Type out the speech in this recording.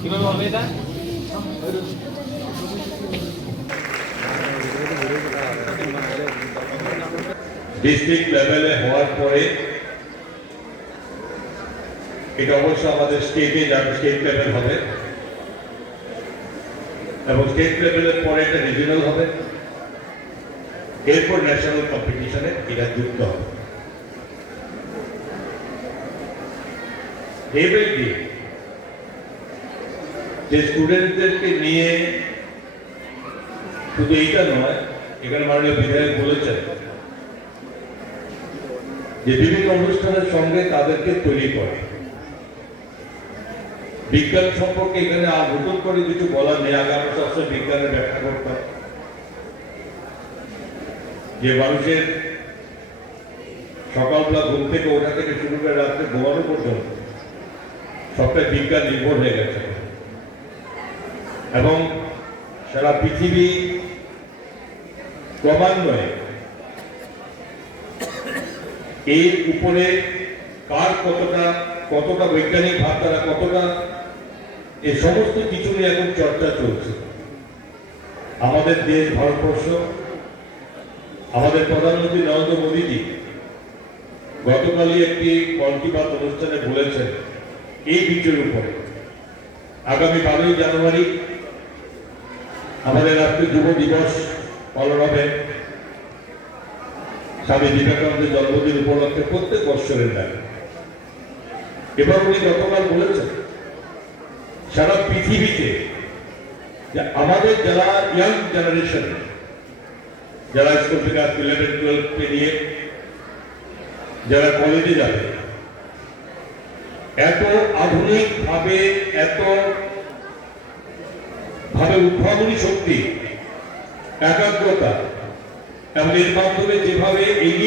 কিভাবে হবে এটা? ডিস্ট্রিক্ট লেভেলে হওয়ার পরে এটা অবশ্য আমাদের স্টেটে যাবে, স্টেট লেভেল হবে এবং স্টেট লেভেলের পরে এটা রিজিওনাল হবে, এরপর ন্যাশনাল কম্পিটিশনে এটা যুক্ত হবে। লেভেল দিয়ে যে স্টুডেন্টদেরকে নিয়ে শুধু এইটা নয়, এখানে মাননীয় বিধায়ক বলেছেন যে বিভিন্ন অনুষ্ঠানের সঙ্গে তাদেরকে তৈরি করে। বিজ্ঞান সম্পর্কে এখানে আর নতুন করে কিছু বলার নেই, আগে আমরা সবসময় বিজ্ঞানের ব্যাখ্যা করতাম যে মানুষের সকালবেলা ঘুম থেকে ওঠা থেকে শুরু করে রাত্রে ঘুমানো পর্যন্ত সবটাই বিজ্ঞান নির্ভর হয়ে গেছে এবং সারা পৃথিবী ক্রমান্বয়ে এর উপরে কার কতটা বৈজ্ঞানিক ভাবধারা, কতটা এই সমস্ত কিছু নিয়ে এখন চর্চা চলছে। আমাদের দেশ ভারতবর্ষ, আমাদের প্রধানমন্ত্রী নরেন্দ্র মোদীজি গতকালই একটি মন কি বাত অনুষ্ঠানে বলেছেন এই বিষয়ের উপরে। আগামী 12ই জানুয়ারি আমাদের রাষ্ট্রীয় যুব দিবস পালন হবে স্বামী বিবেকানন্দের জন্মদিন উপলক্ষে প্রত্যেক বৎসরের ন্যায়। এবার উনি গতকাল বলেছেন সারা পৃথিবীতে যে আমাদের যারা ইয়াং জেনারেশন, যারা স্কুল থেকে 11-12 পেরিয়ে যারা কলেজে যাবে, এত আধুনিক ভাবে এত ভাবে উদ্ভাবনী শক্তি, একাগ্রতা এবং এর মাধ্যমে যেভাবে এগিয়ে